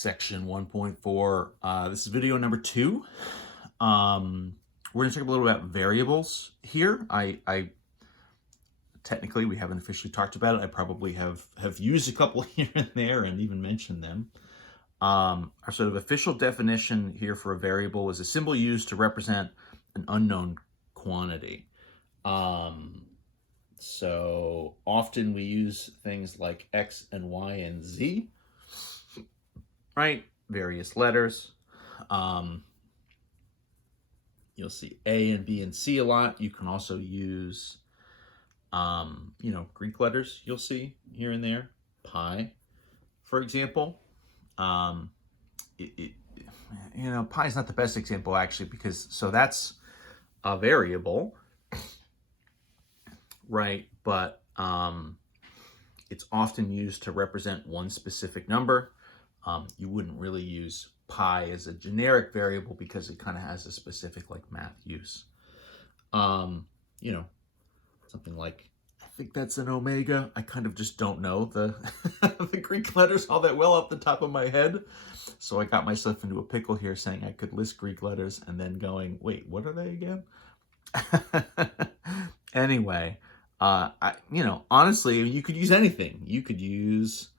Section 1.4. This is video number 2. We're going to talk a little about variables here. I technically, we haven't officially talked about it. I probably have used a couple here and there and even mentioned them. Our sort of official definition here for a variable is a symbol used to represent an unknown quantity. So often we use things like X and Y and Z, right? Various letters. You'll see A and B and C a lot. You can also use, Greek letters you'll see here and there. Pi, for example. Pi is not the best example actually because, so that's a variable, right? But it's often used to represent one specific number. You wouldn't really use pi as a generic variable because it kind of has a specific like math use. Something like, I think that's an omega. I kind of just don't know the the Greek letters all that well off the top of my head. So I got myself into a pickle here saying I could list Greek letters and then going, wait, what are they again? Anyway, honestly, you could use anything. You could use,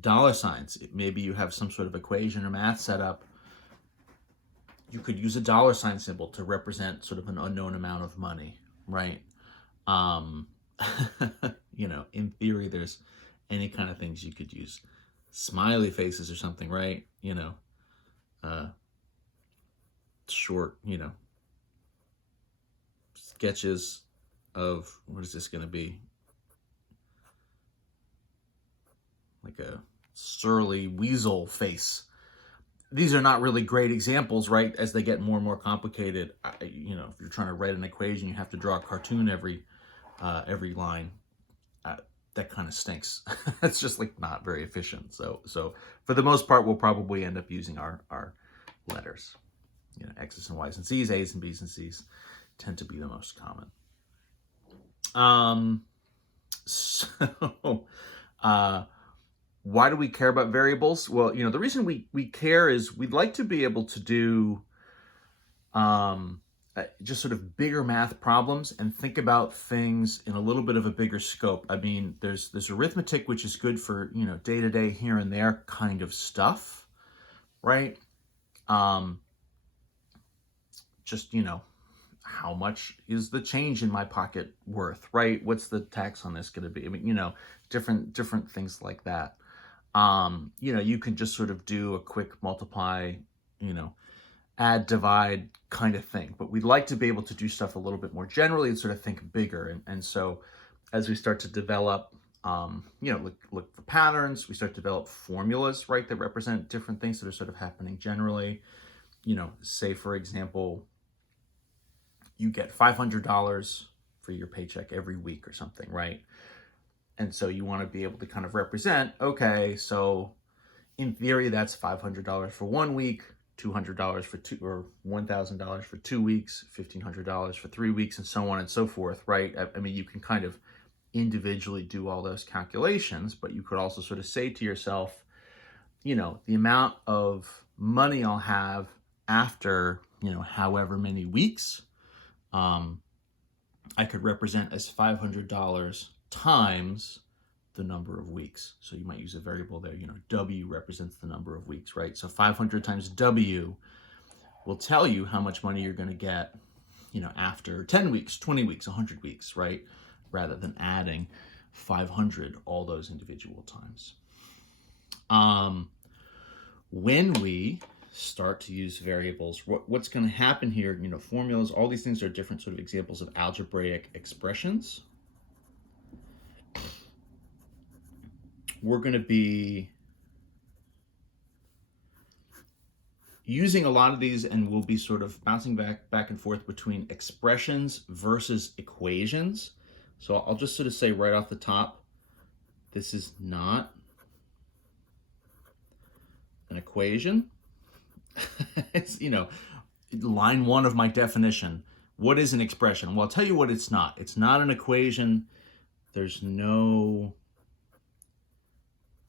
dollar signs. Maybe you have some sort of equation or math set up. You could use a dollar sign symbol to represent sort of an unknown amount of money, right? In theory, there's any kind of things you could use. Smiley faces or something, right? Short, sketches of, what is this going to be? Like a surly weasel face. These are not really great examples, right? As they get more and more complicated, if you're trying to write an equation, you have to draw a cartoon every line. That kind of stinks. It's just like not very efficient. So for the most part, we'll probably end up using our letters. X's and Y's and Z's, A's and B's and C's tend to be the most common. Why do we care about variables? Well, the reason we care is we'd like to be able to do just sort of bigger math problems and think about things in a little bit of a bigger scope. I mean, there's arithmetic, which is good for, day-to-day here and there kind of stuff, right? How much is the change in my pocket worth, right? What's the tax on this going to be? I mean, different things like that. You can just sort of do a quick multiply, add, divide kind of thing. But we'd like to be able to do stuff a little bit more generally and sort of think bigger. And so as we start to develop, look for patterns, we start to develop formulas, right, that represent different things that are sort of happening generally. Say, for example, you get $500 for your paycheck every week or something, right? And so you want to be able to kind of represent, okay, so in theory, that's $500 for 1 week, $200 for two, or $1,000 for 2 weeks, $1,500 for 3 weeks, and so on and so forth, right? I mean, you can kind of individually do all those calculations, but you could also sort of say to yourself, the amount of money I'll have after, however many weeks, I could represent as $500 times the number of weeks. So you might use a variable there, W represents the number of weeks, right? So 500 times W will tell you how much money you're going to get, after 10 weeks, 20 weeks, 100 weeks, right? Rather than adding 500 all those individual times. When we start to use variables, what's going to happen here, formulas, all these things are different sort of examples of algebraic expressions. We're going to be using a lot of these, and we'll be sort of bouncing back and forth between expressions versus equations. So I'll just sort of say right off the top, this is not an equation. It's, line 1 of my definition. What is an expression? Well, I'll tell you what it's not. It's not an equation. There's no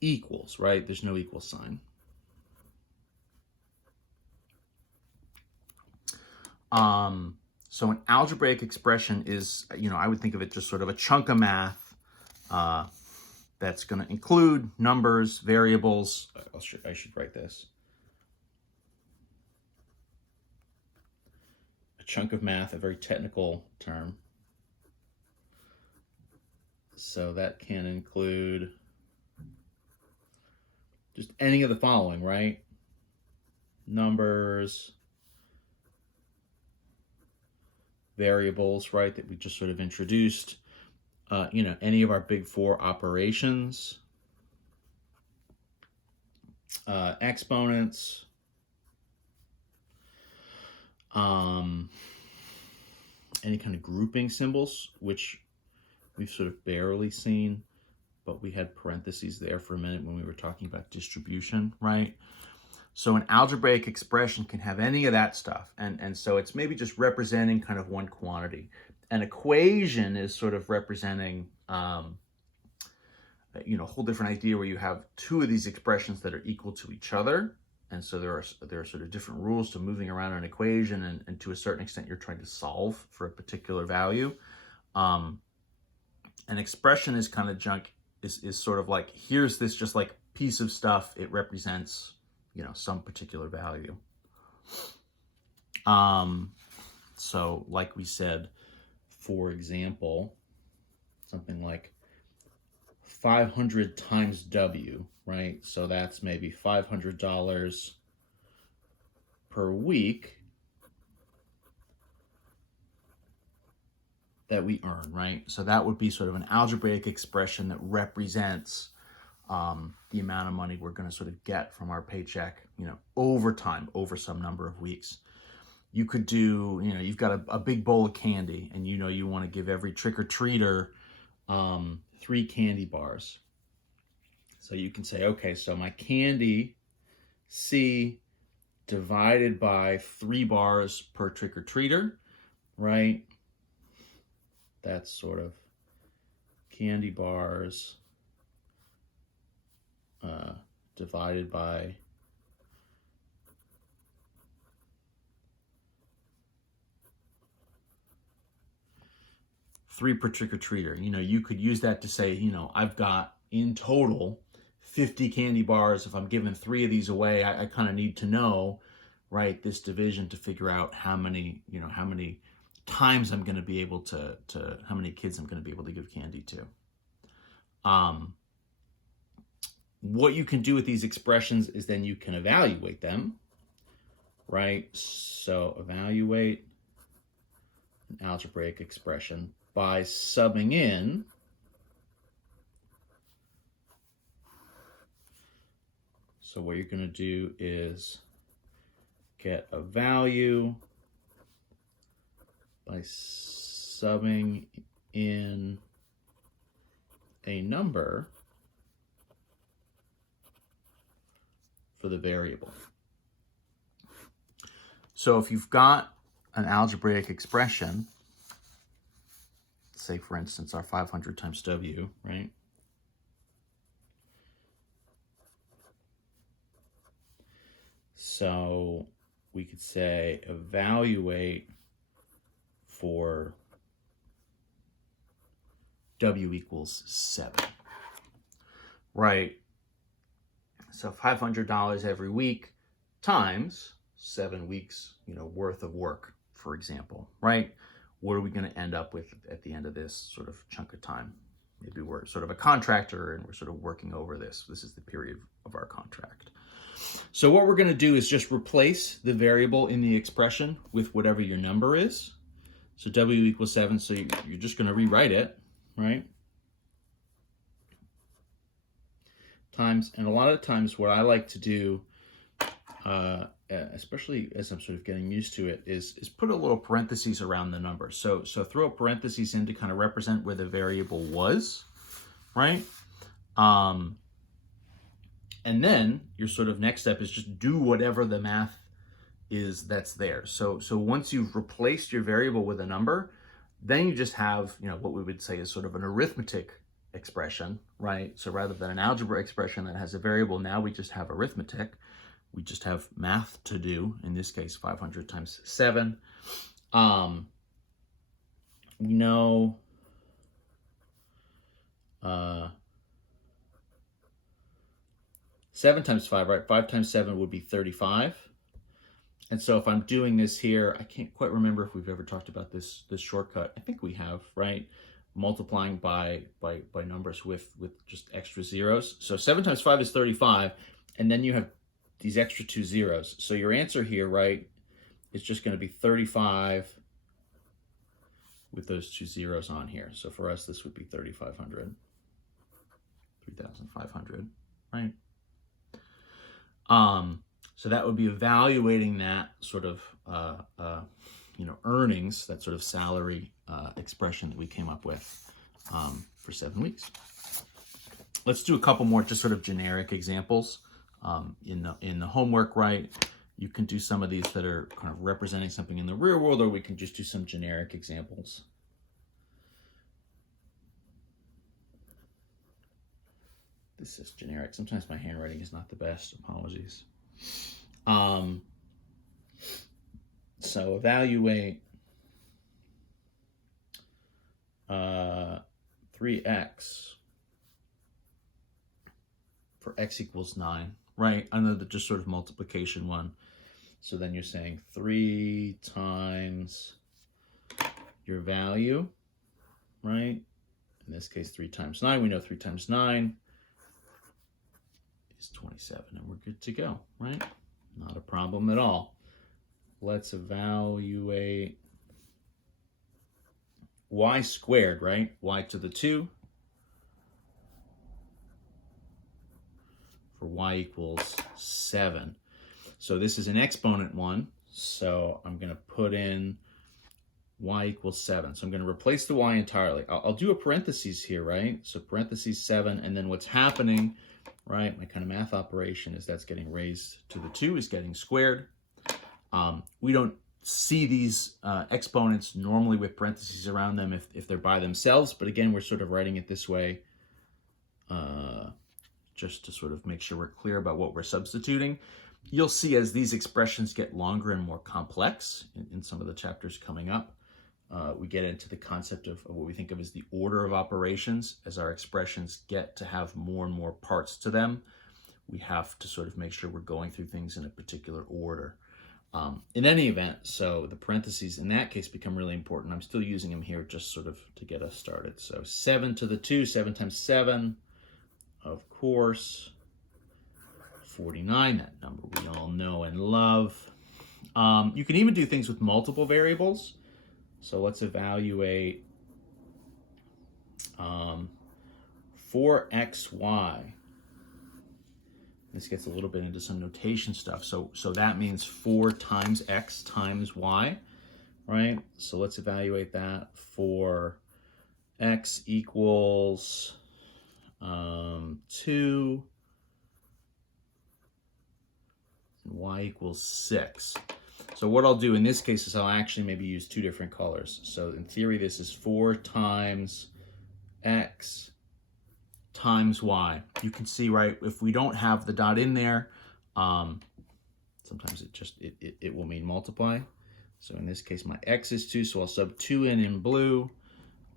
equals, right? There's no equal sign. So an algebraic expression is, I would think of it just sort of a chunk of math that's going to include numbers, variables. I should write this. A chunk of math, a very technical term. So that can include just any of the following, right? Numbers, variables, right, that we just sort of introduced. Any of our big four operations, exponents, any kind of grouping symbols, which we've sort of barely seen, but we had parentheses there for a minute when we were talking about distribution, right? So an algebraic expression can have any of that stuff. And so it's maybe just representing kind of one quantity. An equation is sort of representing, a whole different idea where you have two of these expressions that are equal to each other. And so there are sort of different rules to moving around an equation, and to a certain extent, you're trying to solve for a particular value. An expression is kind of junk, is sort of like, here's this just like piece of stuff. It represents, some particular value. So like we said, for example, something like 500 times W, right? So that's maybe $500 per week that we earn, right? So that would be sort of an algebraic expression that represents the amount of money we're going to sort of get from our paycheck, over time, over some number of weeks. You could do, you've got a big bowl of candy, and you want to give every trick-or-treater 3 candy bars. So you can say, okay, so my candy C divided by 3 bars per trick-or-treater, right? That's sort of candy bars divided by 3 per trick-or-treater. You could use that to say, I've got in total 50 candy bars. If I'm giving 3 of these away, I kind of need to know, right, this division to figure out how many times I'm going to be able to how many kids I'm going to be able to give candy to. What you can do with these expressions is then you can evaluate them, right? So evaluate an algebraic expression by subbing in so what you're going to do is get a value by subbing in a number for the variable. So if you've got an algebraic expression, say for instance our 500 times W, right? So we could say evaluate for W equals 7, right? So $500 every week times 7 weeks, worth of work, for example, right? What are we going to end up with at the end of this sort of chunk of time? Maybe we're sort of a contractor and we're sort of working over this. This is the period of our contract. So what we're going to do is just replace the variable in the expression with whatever your number is. So W equals 7, so you're just going to rewrite it, right? Times, and a lot of times what I like to do, especially as I'm sort of getting used to it, is put a little parentheses around the number. So throw parentheses in to kind of represent where the variable was, right? And then your sort of next step is just do whatever the math is that's there. So once you've replaced your variable with a number, then you just have, what we would say is sort of an arithmetic expression, right? So rather than an algebra expression that has a variable, now we just have arithmetic. We just have math to do, in this case, 500 times 7. We know 7 times 5, right? 5 times 7 would be 35. And so if I'm doing this here, I can't quite remember if we've ever talked about this shortcut. I think we have, right? Multiplying by numbers with just extra zeros. So 7 times 5 is 35, and then you have these extra 2 zeros. So your answer here, right, is just going to be 35 with those 2 zeros on here. So for us, this would be 3,500, 3,500, right? So that would be evaluating that sort of, earnings, that sort of salary expression that we came up with for 7 weeks. Let's do a couple more just sort of generic examples in the homework, right? You can do some of these that are kind of representing something in the real world, or we can just do some generic examples. This is generic. Sometimes my handwriting is not the best. Apologies. So evaluate 3x for x equals 9, right? I know that just sort of multiplication one. So then you're saying 3 times your value, right? In this case, 3 times 9. We know 3 times 9 is 27, and we're good to go, right? Not a problem at all. Let's evaluate y squared, right? Y to the 2 for y equals 7. So this is an exponent one, so I'm going to put in y equals 7. So I'm going to replace the y entirely. I'll do a parentheses here, right? So parentheses 7, and then what's happening, right, my kind of math operation is that's getting raised to the 2 is getting squared. We don't see these exponents normally with parentheses around them if they're by themselves, but again, we're sort of writing it this way just to sort of make sure we're clear about what we're substituting. You'll see as these expressions get longer and more complex in some of the chapters coming up, we get into the concept of what we think of as the order of operations. As our expressions get to have more and more parts to them, we have to sort of make sure we're going through things in a particular order. In any event, so the parentheses in that case become really important. I'm still using them here just sort of to get us started. So 7 to the 2, 7 times 7, of course, 49, that number we all know and love. You can even do things with multiple variables. So let's evaluate 4xy. This gets a little bit into some notation stuff. So that means 4 times x times y, right? So let's evaluate that for x equals 2 and y equals 6. So what I'll do in this case is I'll actually maybe use 2 different colors. So in theory, this is 4 times x times y. You can see, right, if we don't have the dot in there, sometimes it will mean multiply. So in this case, my x is 2, so I'll sub 2 in blue.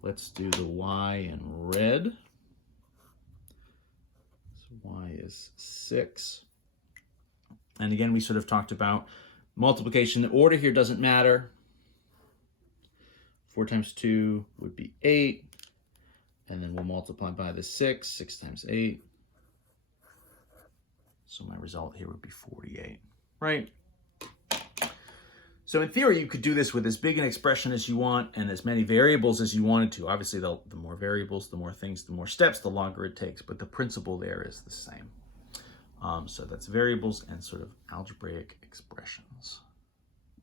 Let's do the y in red. So y is 6. And again, we sort of talked about multiplication. The order here doesn't matter. 4 times 2 would be 8. And then we'll multiply by the 6. 6 times 8. So my result here would be 48, right? So in theory, you could do this with as big an expression as you want and as many variables as you wanted to. Obviously, the more variables, the more things, the more steps, the longer it takes. But the principle there is the same. So that's variables and sort of algebraic expressions.